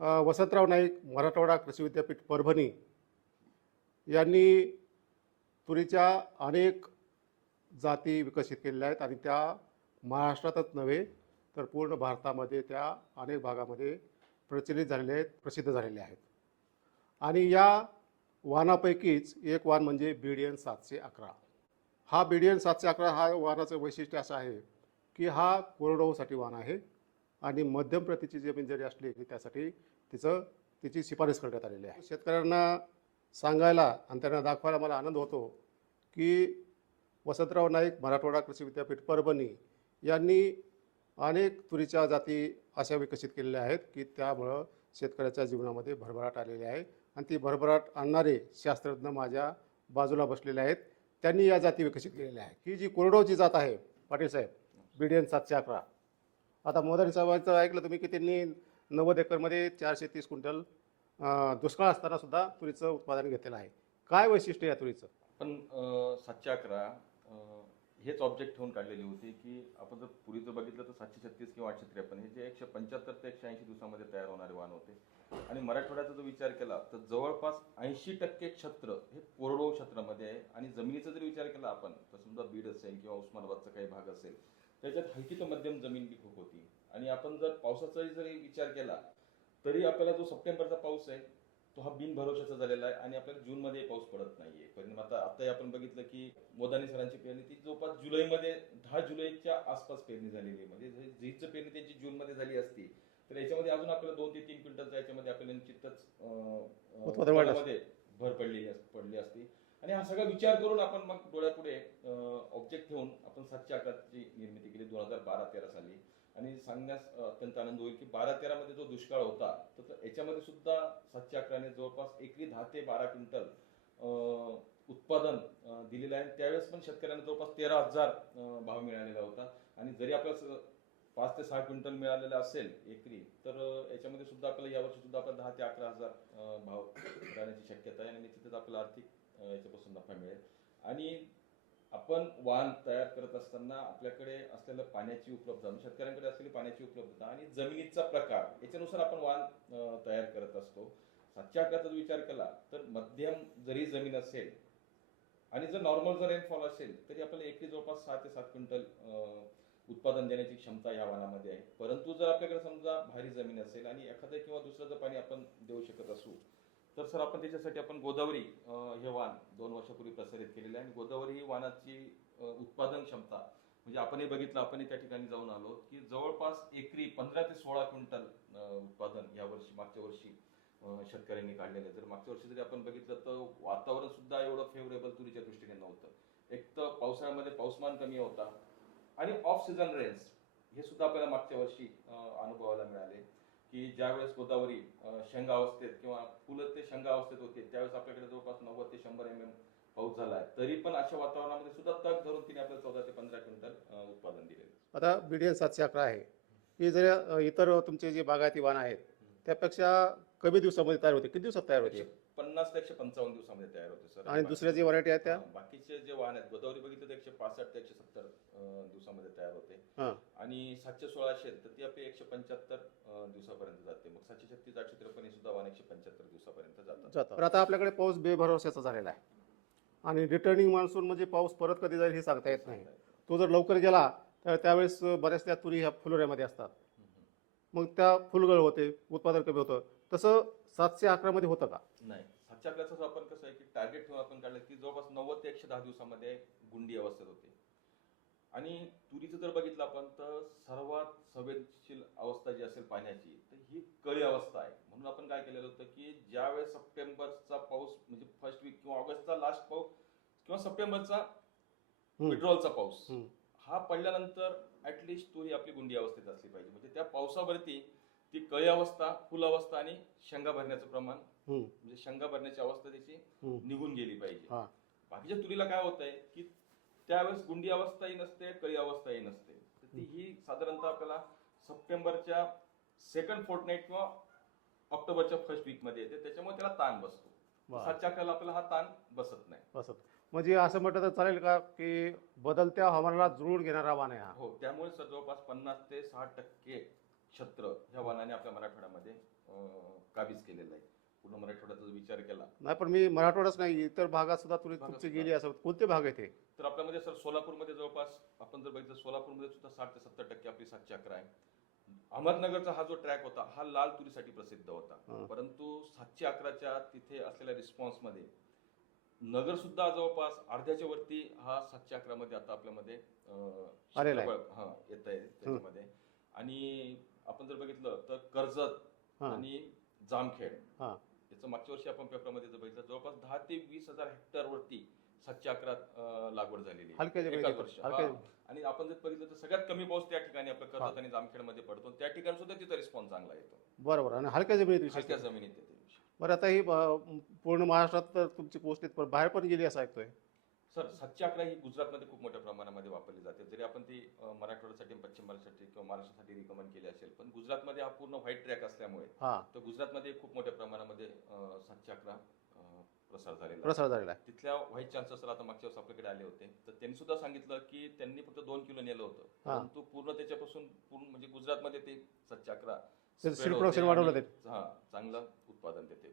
वसंतराव नाईक मराठवाडा कृषी विद्यापीठ परभणी यांनी तुरीच्या अनेक जाती विकसित केलेल्या आहेत आणि त्या महाराष्ट्रातच नव्हे तर पूर्ण भारतामध्ये त्या अनेक भागामध्ये प्रचलित झालेल्या आहेत प्रसिद्ध झालेल्या आहेत. आणि या वाहनापैकीच एक वाहन म्हणजे बी डी एन सातशे अकरा. हा बी डी एन सातशे अकरा हा वाहनाचं वैशिष्ट्य असं आहे की हा कोरडवाहूसाठी वाहन आहे. आणि मध्यम प्रतीची जमीन जरी असली तरी त्यासाठी तिचं तिची शिफारस करण्यात आलेली आहे. शेतकऱ्यांना सांगायला आणि त्यांना दाखवायला मला आनंद होतो की वसंतराव नाईक मराठवाडा कृषी विद्यापीठ परभणी यांनी अनेक तुरीच्या जाती अशा विकसित केलेल्या आहेत की त्यामुळं शेतकऱ्याच्या जीवनामध्ये भरभराट आलेली आहे. आणि ती भरभराट आणणारे शास्त्रज्ञ माझ्या बाजूला बसलेले आहेत. त्यांनी या जाती विकसित केलेल्या आहेत. ही जी कोरडोची जात आहे पाटील साहेब बी डी एन सातशे अकरा. आता मोदारी साहेबांचं ऐकलं तुम्ही की त्यांनी नव्वद एकरमध्ये चारशे तीस क्विंटल दुष्काळ असताना सुद्धा तुरीचं उत्पादन घेतलेलं आहे. काय वैशिष्ट्य आहे या तुरीचं? पण सातशे अकरा हेच ऑब्जेक्ट ठेवून काढलेली होती की आपण जर पुरीचं बघितलं तर सातशे छत्तीस किंवा आठशे त्रेपन्न हे जे एकशे पंच्याहत्तर ते एकशे ऐंशी दिवसामध्ये तयार होणारे वाहन होते. आणि मराठवाड्याचा जर विचार केला तर जवळपास ऐंशी टक्के क्षेत्र हे कोरडवाहू क्षेत्रामध्ये आहे. आणि जमिनीचा जर विचार केला आपण तर समजा बीड असेल किंवा उस्मानाबादचा काही भाग असेल त्याच्यात हलकी तर मध्यम जमीन बी खूप होती. आणि आपण जर पावसाचाही जरी विचार केला तरी आपल्याला जो सप्टेंबरचा पाऊस आहे तो हा बिनभरोशाचा झालेला आहे आणि आपल्याला जूनमध्ये पाऊस पडत नाहीये. परिणाम आता आताही आपण बघितलं की मोदानी सरांची पेरणी ती जवळपास जुलैमध्ये दहा जुलैच्या आसपास पेरणी झालेली आहे. म्हणजे जर जीचं पेरणी त्यांची जूनमध्ये झाली असती तर याच्यामध्ये अजून आपल्याला दोन ते तीन क्विंटलचा याच्यामध्ये आपल्याला निश्चितच भर पडलेली पडली असती. आणि हा सगळा विचार करून आपण मग डोळ्यापुढे ऑब्जेक्ट ठेवून आपण सातशे अकराची निर्मिती केली दोन हजार बारा तेरा साली. आणि सांगण्यास अत्यंत आनंद होईल की बारा तेरामध्ये जो दुष्काळ होता तर याच्यामध्ये सुद्धा सातशे अकराने जवळपास एकरी दहा ते बारा क्विंटल उत्पादन दिलेलं आहे. त्यावेळेस पण शेतकऱ्यांना जवळपास तेरा हजार भाव मिळालेला होता. आणि जरी आपल्याला पाच ते सहा क्विंटल मिळालेला असेल एकरी तर याच्यामध्ये सुद्धा आपल्याला यावर्षी सुद्धा आपल्याला दहा ते अकरा हजार भाव मिळण्याची शक्यता आहे. आणि निश्चितच आपल्याला आर्थिक याच्यापासून नफा मिळेल. आणि आपण वाहन तयार करत असताना आपल्याकडे असलेलं पाण्याची उपलब्धता म्हणजे शेतकऱ्यांकडे असलेली पाण्याची उपलब्धता आणि जमिनीचा प्रकार याच्यानुसार आपण वाहन तयार करत असतो. सातशे अकराचा जर विचार केला तर मध्यम जरी जमीन असेल आणि जर नॉर्मल जर रेनफॉल असेल तरी आपल्याला एकरी जवळपास सहा ते सात क्विंटल उत्पादन देण्याची क्षमता या वाहनामध्ये आहे. परंतु जर आपल्याकडे समजा भारी जमीन असेल आणि एखादं किंवा दुसरं जर पाणी आपण देऊ शकत असू तर सर आपण त्याच्यासाठी आपण गोदावरी हे वाहन दोन वर्षापूर्वी प्रसारित केलेलं आहे. आणि गोदावरी ही वाहनाची उत्पादन क्षमता म्हणजे आपणही बघितलं आपणही त्या ठिकाणी जाऊन आलो की जवळपास एकरी पंधरा ते सोळा क्विंटल उत्पादन या वर्षी मागच्या वर्षी शेतकऱ्यांनी काढलेलं आहे. जर मागच्या वर्षी जरी आपण बघितलं तर वातावरण सुद्धा एवढं फेवरेबल तुरीच्या दृष्टीने नव्हतं. एक तर पावसाळ्यामध्ये पाऊसमान कमी होता. आणि ऑफ सीझन रेन्स हे सुद्धा आपल्याला मागच्या वर्षी अनुभवायला मिळाले. की ज्यावेळेस गोदावरी शेंगा अवस्थेत किंवा फुलं ते शेंगा अवस्थेत होते त्यावेळेस आपल्याकडे जवळपास नव्वद ते शंभर एम एम पाऊस झाला आहे तरी पण अशा वातावरणामध्ये सुद्धा तग धरून तिने आपल्याला चौदा ते पंधरा क्विंटल उत्पादन दिलेलं आहे. आता बी डी एन सातशे अकरा आहे. ही जर इतर तुमचे जे बागायती वाहन आहेत त्यापेक्षा कमी दिवसामध्ये तयार होते. किती दिवसात तयार होते? पन्नास ते एकशे पंचावन्न दिवसामध्ये तयार होते सर. आणि दुसऱ्या जे व्हरायटी आहेत त्या? बाकीचे जे वाहन आहेत गोदावरी बघितलं तर एकशे पासष्ट ते एकशे सत्तर अं, दिवसामध्ये तयार होते. हां. आणि सातशे सोळा असेल तर ती आपली एकशे पंच्याहत्तर अं, दिवसापर्यंत जाते. मग सातशे छत्तीस आठशे त्रेपन्न सुद्धा वाहन एकशे पंच्याहत्तर दिवसापर्यंत जातात. जातं तर आता आपल्याकडे पाऊस बेभरवशाचा झालेला आहे. आणि रिटर्निंग मान्सून म्हणजे पाऊस परत कधी जाईल हे सांगता येत नाही. तो जर लवकर गेला तर त्यावेळेस बऱ्याचशा तुरी ह्या फुलोऱ्यामध्ये असतात. मग त्या फुलगळ होते उत्पादन कमी होतं. तसं सातशे अकरामध्ये होतं का? नाही. सातशे अकराचं आपण कसं आहे की टार्गेट ठेवून आपण काढलं की जवळपास नव्वद ते एकशे दहा दिवसामध्ये गुंडी अवस्थेत होते. आणि तुरीचं जर बघितलं आपण तर सर्वात संवेदनशील अवस्था जी असेल पाण्याची तर ही कळी अवस्था आहे. म्हणून आपण काय केलेलं होतं की ज्यावेळेस सप्टेंबरचा पाऊस म्हणजे फर्स्ट वीक किंवा ऑगस्टचा लास्ट पाऊस किंवा सप्टेंबरचा. विड्रॉलचा पाऊस. हा पडल्यानंतर ऍटलिस्ट तुरी आपली गुंडी अवस्थेत असली पाहिजे. म्हणजे त्या पावसावरती ती कळी अवस्था फुल अवस्था आणि शेंगा भरण्याचं प्रमाण. म्हणजे शेंगा भरण्याची अवस्था त्याची. निघून गेली पाहिजे. बाकीच्या तुरीला काय होत आहे की त्यावेळेस गुंडी अवस्थाही नसते कळी अवस्थाही नसते. तर ती ही साधारणतः आपल्याला सप्टेंबरच्या सेकंड फोर्टनाईट किंवा ऑक्टोबरच्या फर्स्ट वीकमध्ये येते. त्याच्यामुळे त्याला ताण बसतो. सातच्या आपल्याला हा ताण बसत नाही. असं म्हणजे असं म्हटलं तर चालेल का की बदलत्या हवामानाला जुळून घेणारा वाण आहे हा? हो त्यामुळे सर जवळपास पन्नास ते साठ टक्के क्षेत्र ह्या वनाने आपल्या मराठवाड्यामध्ये अं, काबीज केलेलं आहे. पूर्ण मराठवाड्याचा जर विचार केला. नाही पण मी मराठवाडाच नाही इतर भागात सुद्धा तुरी भागात तुमची सुद्धा. गेली असं कोणते भाग आहे ते तर आपल्यामध्ये सर सोलापूरमध्ये जवळपास आपण जर बघितलं सोलापूरमध्ये सुद्धा साठ ते सत्तर टक्के आपली सातशे अकरा आहे. अहमदनगरचा हा जो ट्रॅक होता हा लाल तुरीसाठी प्रसिद्ध होता. हा. परंतु सातशे अकराच्या तिथे असलेल्या रिस्पॉन्समध्ये नगर सुद्धा जवळपास अर्ध्याच्या वरती हा सातशे अकरा मध्ये आता आपल्यामध्ये आलेला आहे. हा येत आहे त्याच्यामध्ये आणि आपण जर बघितलं तर कर्जत हा. आणि जामखेड हा. याचं मागच्या वर्षी आपण पेपरमध्ये जर बघितलं जवळपास दहा ते वीस हजार हेक्टर वरती सातशे अकरा अं, लागवड झालेली आहे. हलक्या एकाच हा. आणि आपण जर बघितलं तर सगळ्यात कमी पाऊस त्या ठिकाणी आपल्या कर्जत आणि जामखेडमध्ये पडतो त्या ठिकाणी सुद्धा तिचा रिस्पॉन्स चांगला येतो बरोबर आणि हलक्या जमिनीत विशेष हलक्या जमिनीत येते बरं आता ही अं, पूर्ण महाराष्ट्रात तर तुमची पोहोचलीत पण बाहेर पण गेली असं ऐकतोय. सर सातशे अकरा ही गुजरातमध्ये खूप मोठ्या प्रमाणामध्ये वापरली जाते. जरी आपण ती अं, मराठवाड्यासाठी पश्चिम महाराष्ट्रासाठी किंवा महाराष्ट्रासाठी रिकमेंड केली असेल पण गुजरातमध्ये हा पूर्ण व्हाईट ट्रॅक असल्यामुळे हा. तर गुजरातमध्ये खूप मोठ्या प्रमाणामध्ये अं, सातशे अकरा अं, प्रसार झालेला आहे. प्रसार झालेला आहे. तिथल्या व्हाईट चान्सेस आता मागच्या वर्षी आपल्याकडे आले होते. तर त्यांनी सुद्धा सांगितलं की त्यांनी फक्त दोन किलो नेलं होतं. हा. परंतु पूर्ण त्याच्यापासून पूर्ण म्हणजे गुजरातमध्ये ते सातशे अकरा तर spread seed होते production वाढवलं आणि-. हा चांगलं उत्पादन देते.